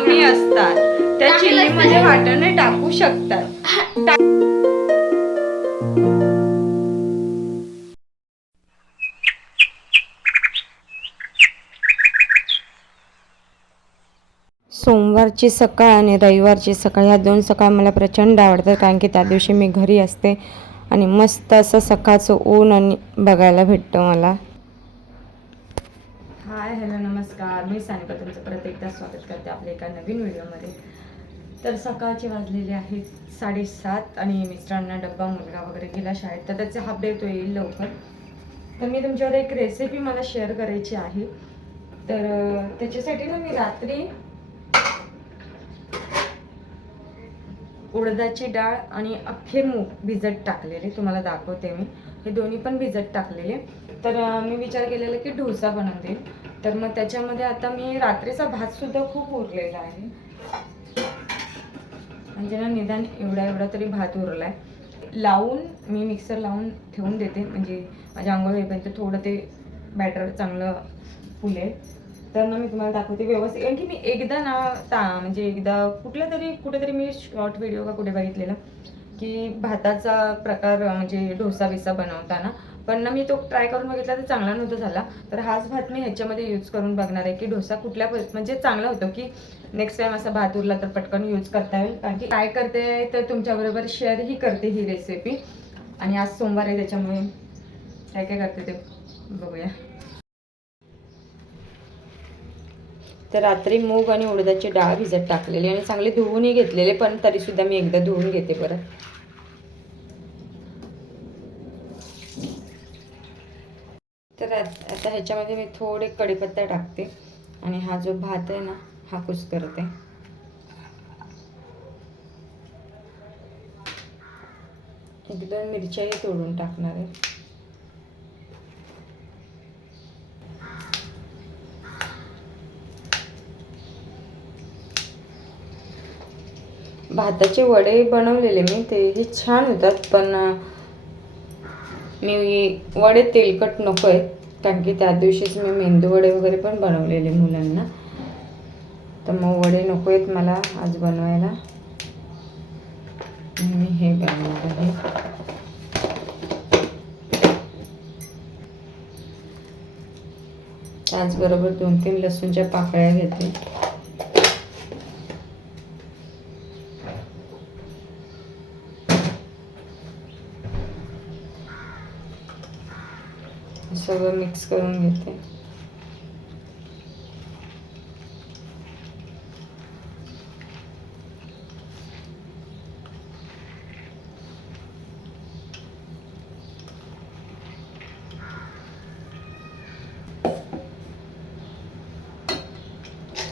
कमी असतात. त्या चिल्लीमध्ये वाटणे टाकू शकतात. सोमवारची सकाळ आणि रविवारची सकाळ ह्या दोन सकाळ मला प्रचंड आवडतात कारण की त्या दिवशी मी घरी असते आणि मस्त असं सकाळचं ऊन आणि बघायला भेटतं मला. हाय हॅलो नमस्कार. मी सानिका तुमचं परत एकदा स्वागत करते आपल्या एका नवीन व्हिडिओमध्ये. तर सकाळचे वाजलेले आहेत साडेसात आणि मिस्टरांना डब्बा मुलगा वगैरे गेला शाळेत. तर त्याचा हाफ डे तो येईल लवकर. तर मी तुमच्यावर एक रेसिपी मला शेअर करायची आहे. तर त्याच्यासाठी ना मी रात्री उडदाची डाळ आणि अख्खे मूग भिजत टाकलेले. तुम्हाला दाखवते मी. हे दोन्ही पण भिजत टाकलेले. तर मी विचार केलेला की डोसा बनवून देईल तर मग त्याच्यामध्ये आता मी रात्रीचा भात सुद्धा खूप उरलेला आहे. म्हणजे ना निदान एवढा एवढा तरी भात उरला आहे लावून मी मिक्सर लावून ठेवून देते. म्हणजे माझ्या अंघोळ होईपर्यंत थोडं ते बॅटर चांगलं फुलेल तर ना मी तुम्हाला दाखवते व्यवस्थित. कारण की मी एकदा ना ता म्हणजे एकदा कुठल्या तरी कुठेतरी मी शॉर्ट व्हिडिओ का कुठे बघितलेला की भाताचा प्रकार म्हणजे डोसा बिसा बनवताना पण ना मी तो ट्राय करून बघितला तर चांगला नव्हता झाला. तर हाच भात मी ह्याच्यामध्ये यूज करून बघणार आहे की डोसा कुठल्या म्हणजे चांगला होतो की नेक्स्ट टाइम असा भात उरला तर पटकन यूज करता येईल. कारण की काय करते तर तुमच्याबरोबर शेअरही करते ही रेसिपी आणि आज सोमवार आहे त्याच्यामुळे काय काय करते ते बघूया. तर रात्री मूग आणि उडदाची डाळ भिजत टाकलेली आणि चांगले धुवूनही घेतलेले पण तरीसुद्धा मी एकदा धुवून घेते परत तर आता ह्याच्यामध्ये मी थोडे कढीपत्ता टाकते. आणि हा जो भात आहे ना हा कुस करते. एक दोन मिरच्याही तोडून टाकणार आहे. भाताचे वडे बनवलेले मी तेही छान होतात पण मी वडे तेलकट नको आहेत कारण की त्या दिवशीच मी मेंदू वडे वगैरे पण बनवलेले मुलांना. तर मग वडे नको आहेत मला आज बनवायला. मी हे बनवत आहे. त्याचबरोबर दोन तीन लसूणच्या पाकळ्या घेते. सगळं मिक्स करून घेते.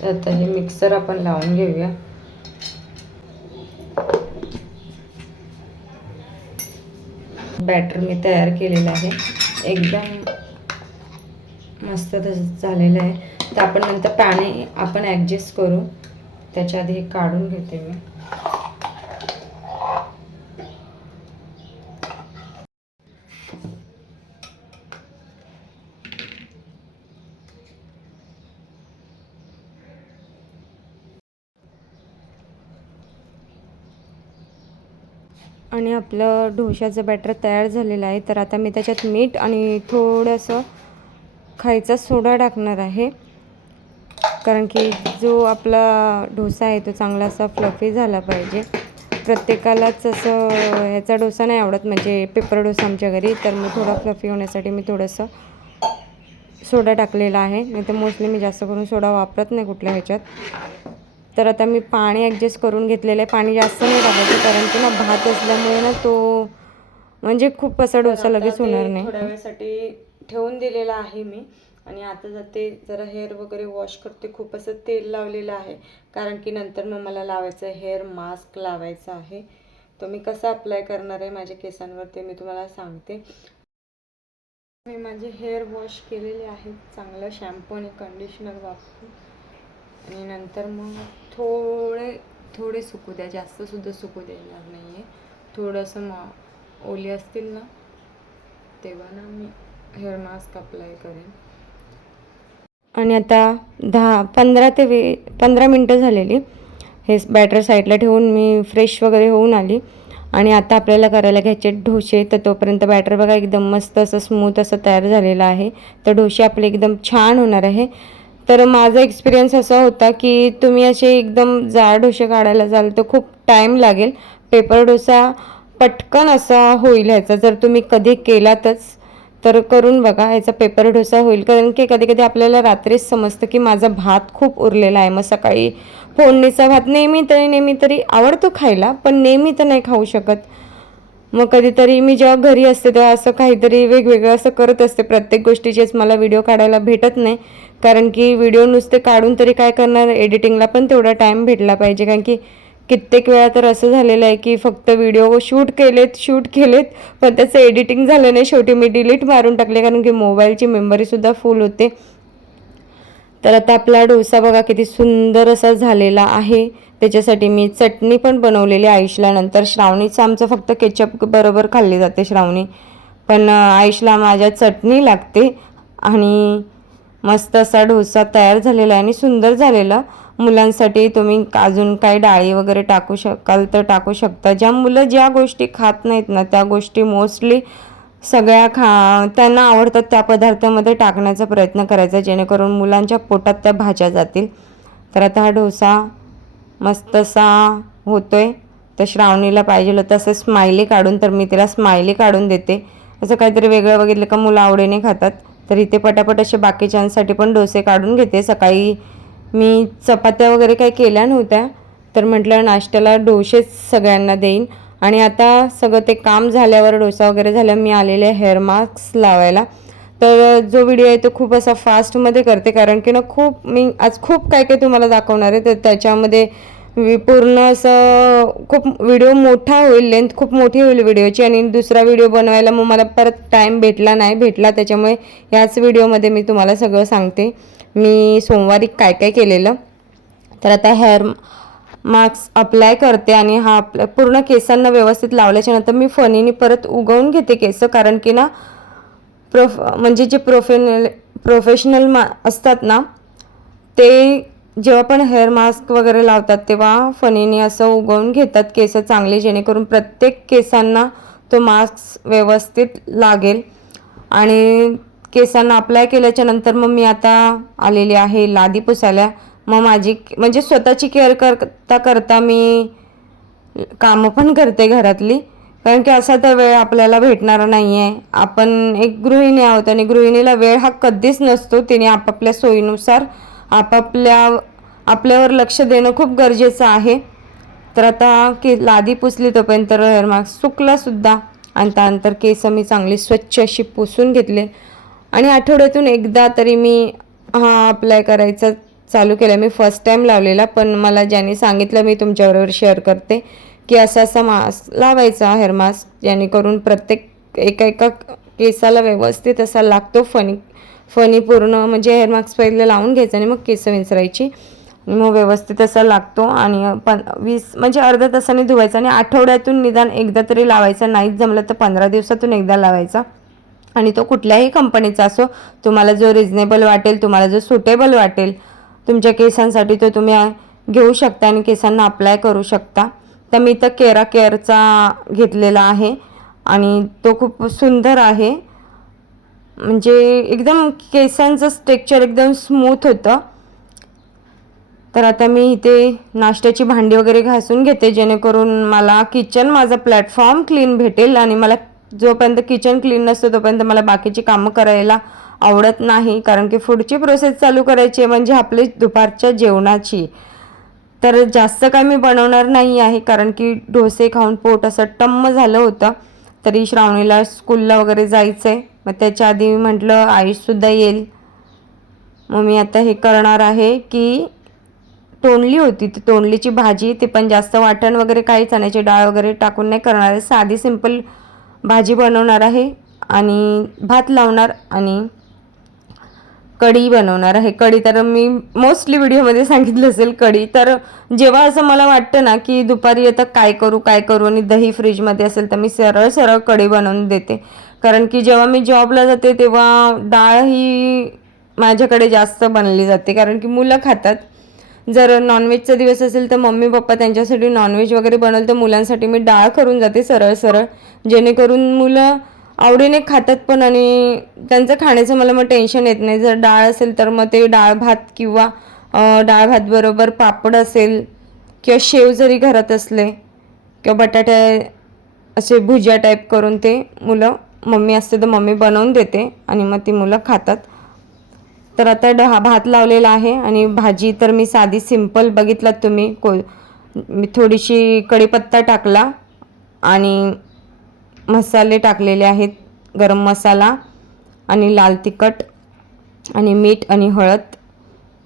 आता हे मिक्सर आपण लावून घेऊया. बॅटर मी तयार केलेलं आहे. एकदम मस्त तसं झालेलं आहे. तर आपण नंतर पाणी आपण ॲडजस्ट करू. त्याच्या आधी हे काढून घेते मी. आणि आपलं डोशाचं बॅटर तयार झालेलं आहे. तर आता मी त्याच्यात मीठ आणि थोडंसं खायचा सोडा टाकणार आहे. कारण की जो आपला डोसा आहे तो चांगला असा फ्लफी झाला पाहिजे. प्रत्येकालाच असं ह्याचा डोसा नाही आवडत. म्हणजे पेपर डोसा आमच्या घरी. तर मी थोडा फ्लफी होण्यासाठी मी थोडंसं सोडा टाकलेला आहे. नाही तर मोस्टली मी जास्त करून सोडा वापरत नाही कुठल्या ह्याच्यात. तर आता मी पाणी ॲडजस्ट करून घेतलेलं आहे. पाणी जास्त नाही टाकायचं. कारण की ना भात असल्यामुळे ना तो म्हणजे खूप असा डोसा लगेच होणार नाही. थोड्या वेळासाठी ठेवून दिलेला आहे मी. आणि आता जाते जरा हेअर वगैरे वॉश करते. खूप असं तेल लावलेलं आहे. कारण की नंतर मग मला लावायचं हेअर मास्क लावायचं आहे. तो मी कसा अप्लाय करणार आहे माझ्या केसांवर ते मी तुम्हाला सांगते. मी माझे हेअर वॉश केलेले आहेत. चांगलं शॅम्पू आणि कंडिशनर वापरून. आणि नंतर मग थोडे थोडे सुकू द्या. जास्तसुद्धा सुकू देणार नाही आहे थोडंसं मग ओली असतील ना तेव्हा ना मी हेअर मास्क अप्लाय करेन. आणि आता दहा पंधरा ते वे पंधरा मिनटं झालेली. हे बॅटर साईडला ठेवून मी फ्रेश वगैरे होऊन आली. आणि आता आपल्याला करायला घ्यायचे डोसे. तर तोपर्यंत बॅटर बघा एकदम मस्त असं स्मूथ असं तयार झालेलं आहे. तर डोसे आपले एकदम छान होणार आहे. तर माझा एक्सपिरियन्स असा होता की तुम्ही असे एकदम जाड डोसे काढायला जाल तर खूप टाईम लागेल. पेपर डोसा पटकन असा होईल ह्याचा. जर तुम्ही कधी केलातच तर करून बघा याचा पेपर डोसा होईल. कारण की कधी कधी आपल्याला रात्रीच समजतं की माझा भात खूप उरलेला आहे. मग सकाळी फोडणीचा भात नेहमी तरी नेहमी तरी आवडतो खायला पण नेहमी तर नाही खाऊ शकत. मग कधीतरी मी जेव्हा घरी असते तेव्हा असं काहीतरी वेगवेगळं असं करत असते. प्रत्येक गोष्टीचेच मला व्हिडिओ काढायला भेटत नाही. कारण की व्हिडिओ नुसते काढून तरी काय करणार? एडिटिंगला पण तेवढा टाईम भेटला पाहिजे. कारण की कित्येक वेळा तर असं झालेलं आहे की फक्त व्हिडिओ शूट केलेत शूट केलेत पण त्याचं एडिटिंग झालं नाही. शेवटी मी डिलीट मारून टाकले कारण की मोबाईलची मेमरीसुद्धा फुल होते. तर आता आपला डोसा बघा किती सुंदर असा झालेला आहे. त्याच्यासाठी मी चटणी पण बनवलेली आयुषला. नंतर श्रावणीचं आमचं फक्त केचप बरोबर खाल्ली जाते श्रावणी. पण आयुषला माझ्या चटणी लागते. आणि मस्त असा डोसा तयार झालेला आहे आणि सुंदर झालेला. मुलांसाठी तुम्ही अजून काही डाळी वगैरे टाकू शकाल तर टाकू शकता. ज्या मुलं ज्या गोष्टी खात नाहीत ना त्या गोष्टी मोस्टली सगळ्या खा त्यांना आवडतात त्या पदार्थामध्ये टाकण्याचा प्रयत्न करायचा जेणेकरून मुलांच्या पोटात त्या भाज्या जातील. तर आता हा डोसा मस्त असा होतोय. तर श्रावणीला पाहिजे होतं असं स्माइली काढून तर मी तिला स्माइली काढून देते. असं काहीतरी वेगळं बघितलं का मुलं आवडीने खातात. तर इथे पटापट असे बाकीच्यांसाठी पण डोसे काढून घेते. सकाळी मी चपात्या वगैरे काही केल्या नव्हत्या तर म्हटलं नाश्त्याला डोसेच सगळ्यांना देईन. आणि आता सगळं ते काम झाल्यावर डोसा वगैरे झाल्यावर मी आलेले हेअर मास्क लावायला. तर जो व्हिडिओ आहे तो खूप असा फास्टमध्ये करते कारण की ना खूप मी आज खूप काय काय तुम्हाला दाखवणार आहे तर त्याच्यामध्ये पूर्ण असं खूप व्हिडिओ मोठा होईल लेंथ खूप मोठी होईल व्हिडिओची आणि दुसरा व्हिडिओ बनवायला मग मला परत टाईम भेटला नाही भेटला त्याच्यामुळे याच व्हिडिओमध्ये मी तुम्हाला सगळं सांगते. मी सोमवारी काय काय केलेलं. तर आता हेअर मास्क अप्लाय करते आणि हा आपल्या पूर्ण केसांना व्यवस्थित लावल्याच्या नंतर मी फणीने परत उगवून घेते केस कारण की ना प्रोफ म्हणजे जे प्रोफेनल प्रोफेशनल मा असतात ना ते जेव्हा पण हेअर मास्क वगैरे लावतात तेव्हा फणीने असं उगवून घेतात केस चांगले जेणेकरून प्रत्येक केसांना तो मास्क व्यवस्थित लागेल. आणि केसांना अप्लाय केल्याच्यानंतर मग मी आता आलेली आहे लादी पुसायला. मग माझी म्हणजे स्वतःची केअर करता करता मी कामं पण करते घरातली. कारण की असा तर वेळ आपल्याला भेटणार नाही आहे आपण एक गृहिणी आहोत आणि गृहिणीला वेळ हा कधीच नसतो. तिने आपापल्या सोयीनुसार आपापल्या आपल्यावर लक्ष देणं खूप गरजेचं आहे. तर आता के लादी पुसली तोपर्यंत हेअर सुकलासुद्धा आणि त्यानंतर केस मी चांगली स्वच्छ अशी पुसून घेतले. आणि आठवड्यातून एकदा तरी मी हा अप्लाय करायचा चालू केला. मी फर्स्ट टाईम लावलेला पण मला ज्यांनी सांगितलं मी तुमच्याबरोबर शेअर करते की असा असा मास्क लावायचा हेअर मास्क जेणेकरून प्रत्येक एका एका केसाला व्यवस्थित असा लागतो फणी फणी पूर्ण म्हणजे हेअर मास्क पहिले लावून घ्यायचं आणि मग केस विंचरायची. आणि मग व्यवस्थित असा लागतो आणि पण वीस म्हणजे अर्ध्या तासाने धुवायचा आणि आठवड्यातून निदान एकदा तरी लावायचा. नाहीच जमलं तर पंधरा दिवसातून एकदा लावायचा. आणि तो कुठल्याही कंपनीचा असो तुम्हाला जो रिजनेबल वाटेल तुम्हाला जो सुटेबल वाटेल तुमच्या केसांसाठी तो तुम्ही घेऊ शकता आणि केसांना अप्लाय करू शकता. तर मी तर केरा केअरचा घेतलेला आहे आणि तो खूप सुंदर आहे. म्हणजे एकदम केसांचं स्ट्रेक्चर एकदम स्मूथ होतं. तर आता मी इथे नाश्त्याची भांडी वगैरे घासून घेते जेणेकरून मला किचन माझा प्लॅटफॉर्म क्लीन भेटेल आणि मला जोपर्यंत किचन क्लीन नसतं तोपर्यंत मला बाकीची कामं करायला आवडत नाही. कारण की पुढची प्रोसेस चालू करायची आहे म्हणजे आपली दुपारच्या जेवणाची. तर जास्त काय मी बनवणार नाही आहे कारण की डोसे खाऊन पोट असं टम्म झालं होतं. तरी श्रावणीला स्कूलला वगैरे जायचं आहे मग त्याच्या आधी मी म्हटलं आयुषसुद्धा येईल. मग मी आता हे करणार आहे की तोंडली होती. ती तोंडलीची भाजी ते पण जास्त वाटण वगैरे काही चण्याची डाळ वगैरे टाकून नाही करणार आहे. साधी सिंपल भाजी बनवणार आहे आणि भात लावणार आणि कढी बनवणार आहे. कढी तर मी मोस्टली व्हिडिओमध्ये सांगितलं असेल कढी. तर जेव्हा असं मला वाटतं ना की दुपारी आता काय करू काय करू आणि दही फ्रीजमध्ये असेल तर मी सरळ सरळ कढी बनवून देते. कारण की जेव्हा मी जॉबला जाते तेव्हा डाळ ही माझ्याकडे जास्त बनवली जाते. कारण की मुलं खातात. जर नॉनव्हेजचा दिवस असेल तर मम्मी पप्पा त्यांच्यासाठी नॉनव्हेज वगैरे बनवलं तर मुलांसाठी मी डाळ करून जाते सरळ सरळ. जेणेकरून मुलं आवडीने खातात पण आणि त्यांचं खाण्याचं मला मग टेन्शन येत नाही. जर डाळ असेल तर मग ते डाळ भात किंवा डाळ भात बरोबर पापड असेल किंवा शेव जरी घरात असले किंवा बटाटे असे भुजिया टाईप करून ते मुलं मम्मी असते तर मम्मी बनवून देते आणि मग ती मुलं खातात. तर आता डहा भात लावलेला आहे आणि भाजी तर मी साधी सिंपल बघितलात तुम्ही. को मी थोडीशी कढीपत्ता टाकला आणि मसाले टाकलेले आहेत. गरम मसाला आणि लाल तिखट आणि मीठ आणि हळद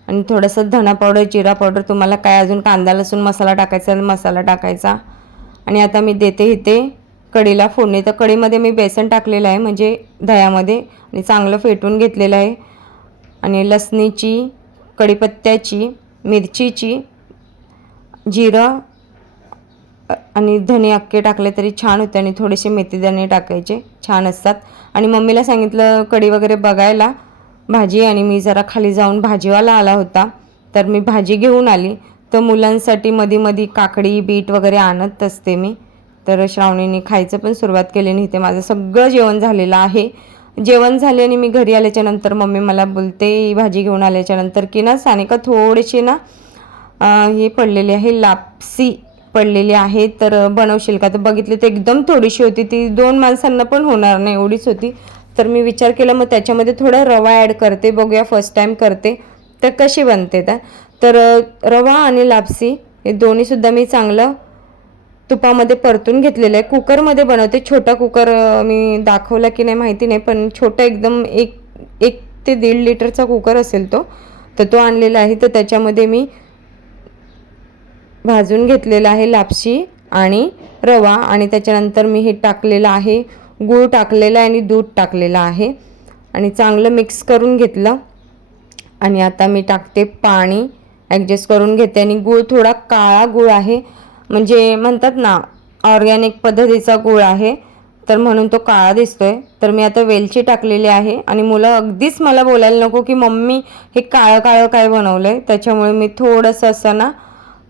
आणि थोडंसं धना पावडर जिरा पावडर. तुम्हाला काय अजून कांदा लसूण मसाला टाकायचा मसाला टाकायचा. आणि आता मी देते इथे कढीला फोडणी. तर कढीमध्ये मी बेसन टाकलेलं आहे म्हणजे दह्यामध्ये. आणि चांगलं फेटून घेतलेलं आहे. आणि लसणीची कढीपत्त्याची मिरचीची जिरं आणि धने अक्के टाकले तरी छान होते आणि थोडेसे मेथीदाणे टाकायचे छान असतात. आणि मम्मीला सांगितलं कढी वगैरे बघायला भाजी आणि मी जरा खाली जाऊन भाजीवाला आला होता. तर मी भाजी घेऊन आली. तर मुलांसाठी मधी मधी काकडी बीट वगैरे आणत असते मी. तर श्रावणीने खायचं पण सुरुवात केली नाही ते माझं सगळं जेवण झालेलं आहे. जेवण झाले आणि मी घरी आल्याच्यानंतर मम्मी मला बोलते भाजी घेऊन आल्याच्यानंतर की ना सानिका थोडीशी ना हे पडलेली आहे लापसी. पडलेली आहे तर बनवशील का? तर बघितली तर एकदम थोडीशी होती. ती दोन माणसांना पण होणार नाही एवढीच होती. तर मी विचार केला मग त्याच्यामध्ये थोडा रवा ॲड करते बघूया फर्स्ट टाईम करते. तर कशी बनते तर तर रवा आणि लापसी हे दोन्हीसुद्धा मी चांगलं तुपामध्ये परतून घेतलेलं आहे. कुकरमध्ये बनवते. छोटा कुकर मी दाखवला की नाही माहिती नाही पण छोटा एकदम एक एक ते दीड लिटरचा कुकर असेल तो तर तो आणलेला आहे. तर त्याच्यामध्ये मी भाजून घेतलेलं आहे लापशी आणि रवा आणि त्याच्यानंतर मी हे टाकलेलं आहे गूळ टाकलेला आहे आणि दूध टाकलेलं आहे. आणि चांगलं मिक्स करून घेतलं. आणि आता मी टाकते पाणी ॲडजस्ट करून घेते आणि गूळ थोडा काळा गूळ आहे. म्हणजे म्हणतात ना ऑर्गॅनिक पद्धतीचा गूळ आहे. तर म्हणून तो काळा दिसतोय. तर मी आता वेलची टाकलेली आहे आणि मुलं अगदीच मला बोलायला नको की मम्मी हे काळं काळं काय बनवलं आहे त्याच्यामुळे मी थोडंसं असं ना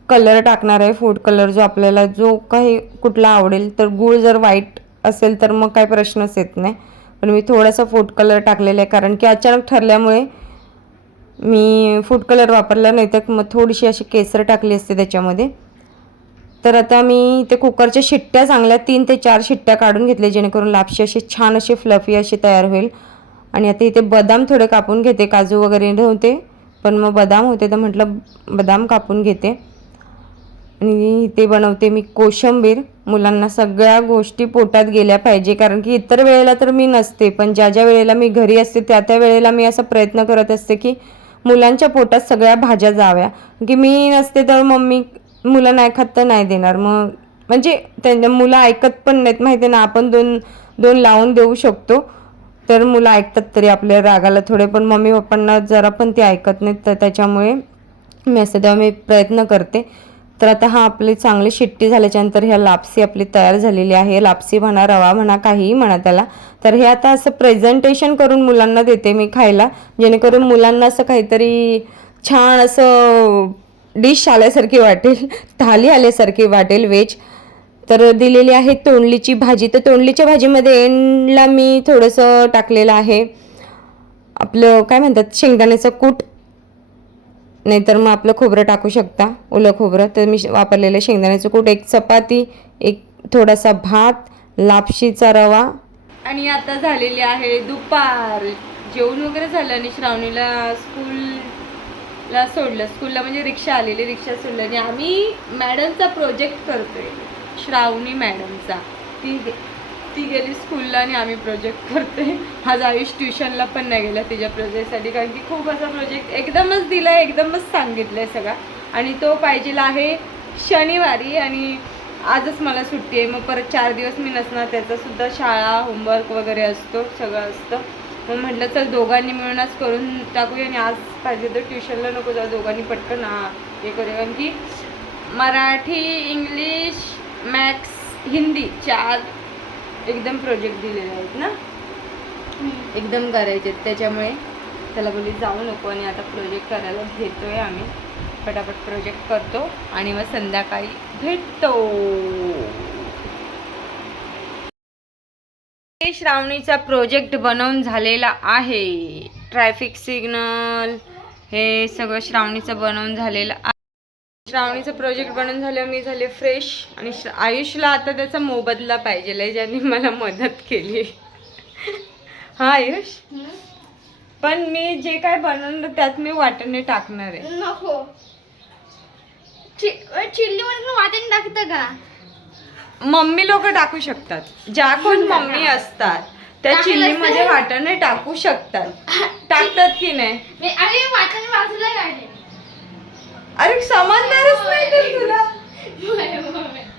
कलर टाकणार आहे फूड कलर जो आपल्याला जो काही कुठला आवडेल तर गूळ जर व्हाईट असेल तर मग काही प्रश्नच येत नाही. पण मी थोडासा फूड कलर टाकलेला आहे कारण की अचानक ठरल्यामुळे मी फूड कलर वापरला नाही तर मग थोडीशी अशी केसर टाकली असते त्याच्यामध्ये. तर आता मी ते कुकरच्या शिट्ट्या चांगल्या तीन ते चार शिट्ट्या काढून घेतल्या जेणेकरून लापशी अशी छान अशी फ्लफी अशी तयार होईल. आणि आता इथे बदाम थोडे कापून घेते काजू वगैरे नव्हते पण मग बदाम होते तर म्हटलं बदाम कापून घेते. आणि इथे बनवते मी कोशंबीर. मुलांना सगळ्या गोष्टी पोटात गेल्या पाहिजे कारण की इतर वेळेला तर मी नसते पण ज्या ज्या वेळेला मी घरी असते त्या त्या वेळेला मी असा प्रयत्न करत असते की मुलांच्या पोटात सगळ्या भाज्या जाव्या. की मी नसते तर मम्मी मुलं नाही खात तर नाही देणार. मग म्हणजे त्यांच्या मुलं ऐकत पण नाहीत माहिती आहे ना आपण दोन दोन लावून देऊ शकतो. तर मुलं ऐकतात तरी आपल्या रागाला थोडे पण मम्मी पप्पांना जरा पण ते ऐकत नाहीत तर त्याच्यामुळे मी असं तेव्हा मी प्रयत्न करते. तर आता हा आपले चांगले शिट्टी झाल्याच्यानंतर ह्या लापसी आपली तयार झालेली आहे. लापसी म्हणा रवा म्हणा काहीही म्हणा त्याला. तर हे आता असं प्रेझेंटेशन करून मुलांना देते मी खायला. जेणेकरून मुलांना असं काहीतरी छान असं डिश आल्यासारखी वाटेल थाली आल्यासारखी वाटेल वेज तर दिलेली आहे तोंडलीची भाजी. तर तोंडलीच्या भाजीमध्ये एंडला मी थोडंसं टाकलेलं आहे. आपलं काय म्हणतात शेंगदाण्याचं कूट. नाहीतर मग आपलं खोबरं टाकू शकता ओलं खोबरं. तर मी वापरलेलं शेंगदाण्याचं कूट एक चपाती एक थोडासा भात लापशीचा रवा. आणि आता झालेली आहे दुपार. जेवण वगैरे झालं आणि श्रावणीला स्कूलला सोडलं. स्कूलला म्हणजे रिक्षा आलेली रिक्षा सोडलं. आणि आम्ही मॅडमचा प्रोजेक्ट करतोय. श्रावणी मॅडमचा. ती ती गेली स्कूलला आणि आम्ही प्रोजेक्ट करते आज आयुष ट्युशनला पण नाही गेला तिच्या प्रोजेक्टसाठी कारण की खूप असा प्रोजेक्ट एकदमच दिलाय एकदमच सांगितलं आहे सगळा. आणि तो पाहिजेला आहे शनिवारी आणि आजच मला सुट्टी आहे. मग परत चार दिवस मी नसणार त्याचासुद्धा शाळा होमवर्क वगैरे असतो सगळं असतं. मग म्हटलं चल दोघांनी मिळूनच करून टाकूया आणि आज पाहिजे तर ट्युशनला नको जाऊ दोघांनी पटकन हे करूया. कारण की मराठी इंग्लिश मॅथ्स हिंदी चार एकदम प्रोजेक्ट दिलेले आहेत ना? एकदम करायचे आहेत. त्याच्यामुळे त्याला बोलली जाऊ नको आणि आता प्रोजेक्ट करायला घेतोय आम्ही. पटापट प्रोजेक्ट करतो आणि मग संध्याकाळी भेटतो. श्रावणीचा प्रोजेक्ट बनवून झालेला आहे. ट्रॅफिक सिग्नल हे सगळं श्रावणीचं बनवून झालेलं आहे श्रावणीचं प्रोजेक्ट बनवून झालं मी झाले फ्रेश आणि आयुषला आता त्याचा मोबदला पाहिजे ज्यांनी मला मदत केली. हा आयुष? पण मी जे काय बनवलं त्यात मी वाटणे टाकणार आहे. नको. चिल्ली मध्ये वाटण टाकतं का? मम्मी लोक टाकू शकतात. ज्या कोण मम्मी असतात त्या चिल्लीमध्ये. वाटणे टाकू शकतात. टाकतात की नाही? मी अरे वाटण बाजूला काढे अरे समजणारच नाही तर तुला?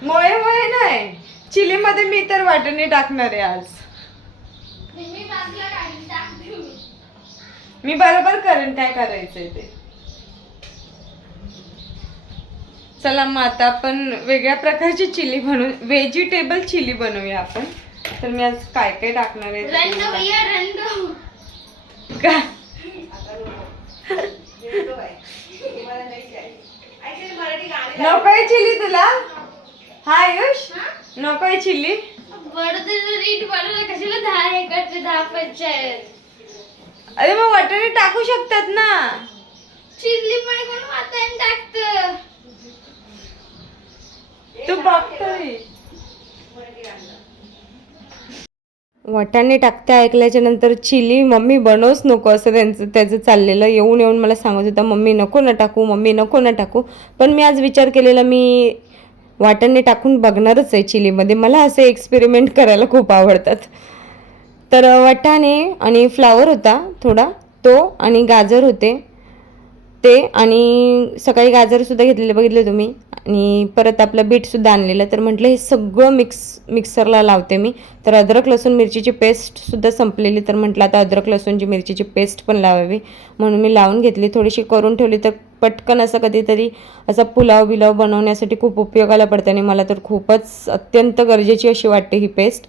मोळे मोळे नाही. चिलीमध्ये मी तर वाटणे टाकणार आहे आज. मी बरोबर करेन काय करायचंय ते. चला मग आता आपण वेगळ्या प्रकारची चिली बनवू व्हेजिटेबल चिली बनवूया आपण. तर मी आज काय काय टाकणार आहे का? नकोय चिली तुला? हा आयुष? नकोय चिली बरं रीट कशाला दहा दहा पंचायत? अरे मग वाटाणे टाकू शकतात ना? चिल्ली पण कोण वाटण टाकत? तू बघतोय वाटाणे टाकते ऐकल्याच्या नंतर चिली मम्मी बनवूच नको असं त्यांचं त्याचं चाललेलं. येऊन येऊन मला सांगत होता मम्मी नको ना टाकू मम्मी नको ना टाकू. पण मी आज विचार केलेला मी वाटाणे टाकून बघणारच आहे चिलीमध्ये. मला असे एक्सपेरिमेंट करायला खूप आवडतात. तर वाटाणे आणि फ्लावर होता थोडा तो आणि गाजर होते. ते आणि सकाळी गाजरसुद्धा घेतलेले बघितले तुम्ही? आणि परत आपलं बीटसुद्धा आणलेलं. तर म्हटलं हे सगळं मिक्स मिक्सरला लावते मी. तर अद्रक लसूण मिरचीची पेस्टसुद्धा संपलेली. तर म्हटलं आता अद्रक लसूणची मिरचीची पेस्ट पण लावावी. म्हणून मी लावून घेतली. थोडीशी करून ठेवली तर पटकन असं कधीतरी असा पुलाव बिलाव बनवण्यासाठी खूप उपयोगाला पडते. आणि मला तर खूपच अत्यंत गरजेची अशी वाटते ही पेस्ट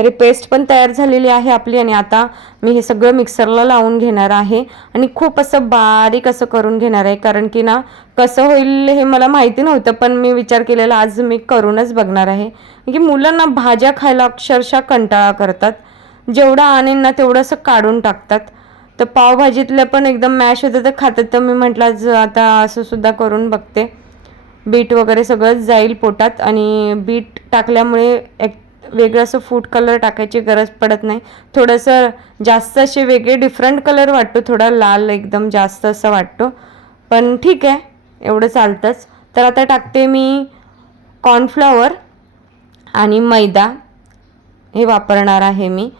तरी पेस्ट पण तयार झालेली आहे आपली आणि आता मी हे सगळं मिक्सरला लावून घेणार आहे. आणि खूप असं बारीक असं करून घेणार आहे कारण की ना कसं होईल हे मला माहिती नव्हतं पण मी विचार केलेला आज मी करूनच बघणार आहे. की मुलांना भाज्या खायला अक्षरशः कंटाळा करतात. जेवढं आणेन ना तेवढं असं काढून टाकतात. तर पावभाजीतल्या पण एकदम मॅश होतं तर खातात. तर मी म्हटलं आज आता असं सुद्धा करून बघते. बीट वगैरे सगळंच जाईल पोटात. आणि बीट टाकल्यामुळे एक वेगळं असं फूड कलर टाकायची गरज पडत नाही. थोडंसं जास्त असे वेगळे डिफरंट कलर वाटतो थोडा लाल एकदम जास्त असं वाटतो. पण ठीक आहे एवढं चालतंच. तर आता टाकते मी कॉर्नफ्लॉवर आणि मैदा. हे वापरणार आहे मी.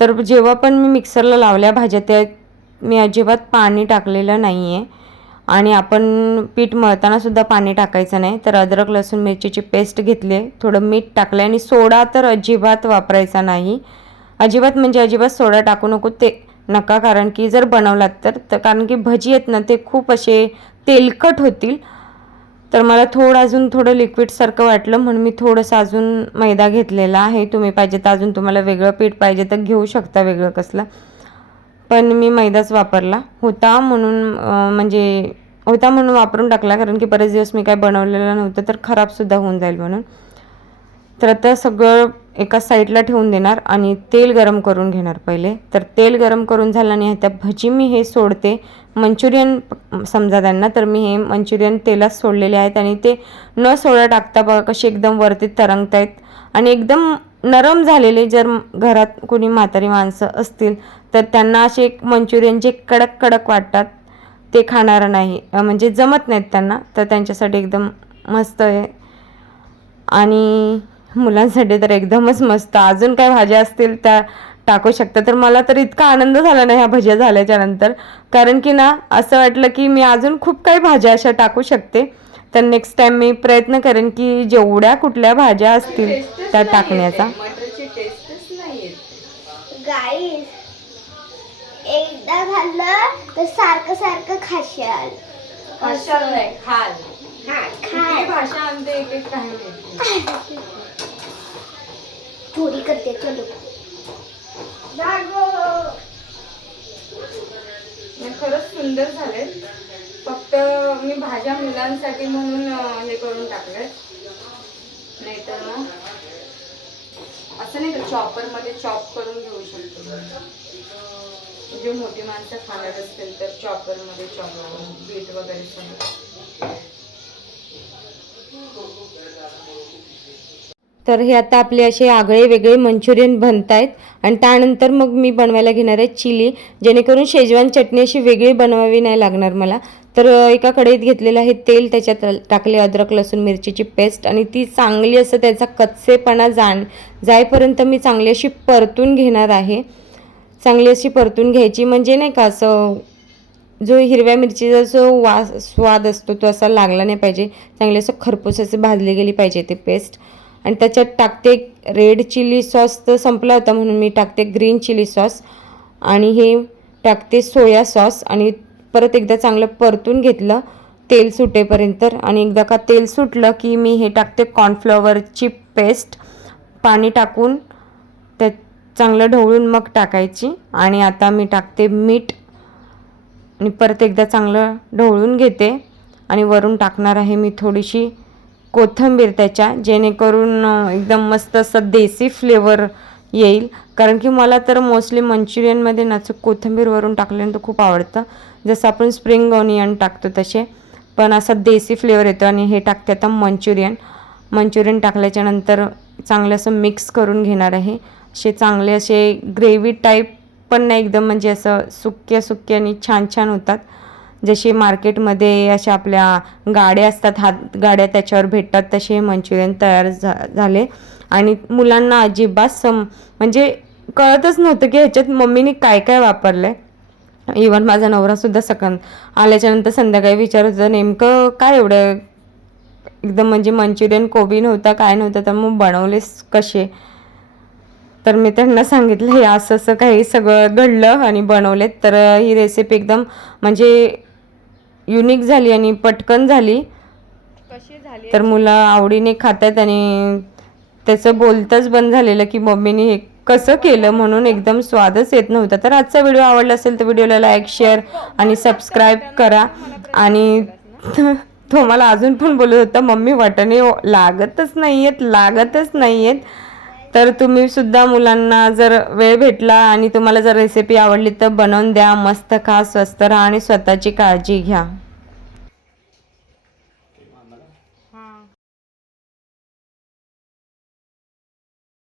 तर जेव्हा पण मी मिक्सरला लावल्या भाज्या त्या मी अजिबात पाणी टाकलेलं नाही आहे आणि आपण पीठ मळताना सुद्धा पाणी टाकायचं नाही. तर अद्रक लसूण मिरचीची पेस्ट घेतली आहे. थोडं मीठ टाकलं आणि सोडा तर अजिबात वापरायचा नाही. अजिबात म्हणजे अजिबात सोडा टाकू नको ते नका. कारण की जर बनवलात तर तर कारण की भजी आहेत ना ते खूप असे तेलकट होतील. तर मला थोडं अजून थोडं लिक्विडसारखं वाटलं. म्हणून मी थोडंसं अजून मैदा घेतलेला आहे. तुम्ही पाहिजे तर अजून तुम्हाला वेगळं पीठ पाहिजे तर घेऊ शकता वेगळं कसलं. पण मी मैदाच वापरला. होता म्हणून म्हणजे होता म्हणून वापरून टाकला कारण की बरेच दिवस मी काय बनवलेलं नव्हतं तर खराबसुद्धा होऊन जाईल म्हणून. तर आता सगळं एका साईडला ठेवून देणार आणि तेल गरम करून घेणार पहिले. तर तेल गरम करून झालं आणि त्या भजी मी हे सोडते. मंचुरियन समजा त्यांना तर मी हे मंचुरियन तेलात सोडलेले आहेत आणि ते न सोडा टाकता बघा कसे एकदम वरती तरंगत आहेत आणि एकदम नरम झालेले जर घरात कोणी म्हातारी माणसं असतील तर त्यांना असे एक मंचुरियन जे कडक कडक वाटतात ते खाणार नाही. म्हणजे जमत नाहीत त्यांना. तर त्यांच्यासाठी एकदम मस्त आहे. आणि मुलांसाठी तर एकदमच मस्त. अजून काय भाज्या असतील त्या टाकू शकता. तर मला तर इतका आनंद झाला ना ह्या भज्या झाल्याच्यानंतर. कारण की ना असं वाटलं की मी अजून खूप काही भाज्या अशा टाकू शकते. तर नेक्स्ट टाइम मी प्रयत्न करेन की जेवढ्या कुठल्या भाज्या असतील त्या टाकण्याचा. एकदा खाल्लं तर सारखं सारखं खाशाल. भाषा नाही खाल. हा भाषा आमच्या एक एक काय माहिती थोडी. करते चलो खरंच सुंदर झाले. फक्त मी भाज्या मुलांसाठी म्हणून अं, हे करून टाकले. नाही तर मग असं नाही का चॉपरमध्ये चॉप करून घेऊ शकतो. जे मोठी माणसं खाणार असतील तर चॉपरमध्ये चॉपर बीट वगैरे सगळं. तर हे आता आपले असे आगळे वेगळे मंचुरियन बनत आहेत आणि त्यानंतर मग मी बनवायला घेणार आहे चिली जेणेकरून शेजवान चटणी अशी वेगळी बनवावी नाही लागणार मला. तर एका कढईत घेतलेलं आहे तेल त्याच्यात टाकले अद्रक लसूण मिरचीची पेस्ट आणि ती चांगली असं त्याचा कच्चेपणा जाण जाईपर्यंत मी चांगली अशी परतून घेणार आहे. चांगली अशी परतून घ्यायची. म्हणजे नाही का असं जो हिरव्या मिरचीचा जो वास स्वाद असतो तो असा लागला नाही पाहिजे. चांगले असं खरपूस असं भाजली गेली पाहिजे ते पेस्ट आणि त्याच्यात टाकते रेड चिली सॉस तर संपला होता म्हणून मी टाकते ग्रीन चिली सॉस आणि हे टाकते सोया सॉस आणि परत एकदा चांगलं परतून घेतलं तेल सुटेपर्यंत. आणि एकदा का तेल सुटलं की मी हे टाकते कॉर्नफ्लॉवरची पेस्ट पाणी टाकून चांगलं ढवळून मग टाकायची आणि आता मी टाकते मीठ. आणि परत एकदा चांगलं ढवळून घेते आणि वरून टाकणार आहे मी थोडीशी कोथिंबीर त्याच्या जेणेकरून एकदम मस्त असं देसी फ्लेवर येईल. कारण की मला तर मोस्टली मंचुरियनमध्ये नाचूक कोथिंबीर वरून टाकल्यानंतर खूप आवडतं. जसं आपण स्प्रिंग ऑनियन टाकतो तसे पण असा देसी फ्लेवर येतो आणि हे टाकते आता मंचुरियन. मंचुरियन टाकल्याच्यानंतर चांगलं असं मिक्स करून घेणार आहे. असे चांगले असे ग्रेव्ही टाईप पण नाही एकदम म्हणजे असं सुक्या सुक्याने छान छान होतात. जसे मार्केटमध्ये अशा आपल्या गाड्या असतात हात गाड्या त्याच्यावर भेटतात तसे हे मंचुरियन तयार झा झाले. आणि मुलांना अजिबात सम म्हणजे कळतच नव्हतं की ह्याच्यात मम्मीने काय काय वापरलं आहे इवन माझा नवरासुद्धा सकाळ आल्याच्यानंतर संध्याकाळी विचारत होता नेमकं काय एवढं? एकदम म्हणजे मंचुरियन कोबी नव्हता काय नव्हतं तर मग बनवलेस कसे? तर मी त्यांना सांगितलं हे असं असं काही सगळं घडलं आणि बनवलेत. तर ही रेसिपी एकदम म्हणजे युनिक झाली आणि पटकन झाली. तर मुलं आवडीने खात आहेत आणि त्याचं बोलतंच बंद झालेलं की मम्मीने हे कसं केलं म्हणून एकदम स्वादच येत नव्हता. तर आजचा व्हिडिओ आवडला असेल तर व्हिडिओला लाईक शेअर आणि सबस्क्राईब करा आणि तो मला अजून पण बोलत होता मम्मी वाटाणे लागतच नाही आहेत लागतच नाही आहेत तर तुम्ही सुद्धा मुलांना जर वेळ भेटला आणि तुम्हाला जर रेसिपी आवडली तर बनवून द्या. मस्त खा स्वस्त राहा आणि स्वतःची काळजी घ्या.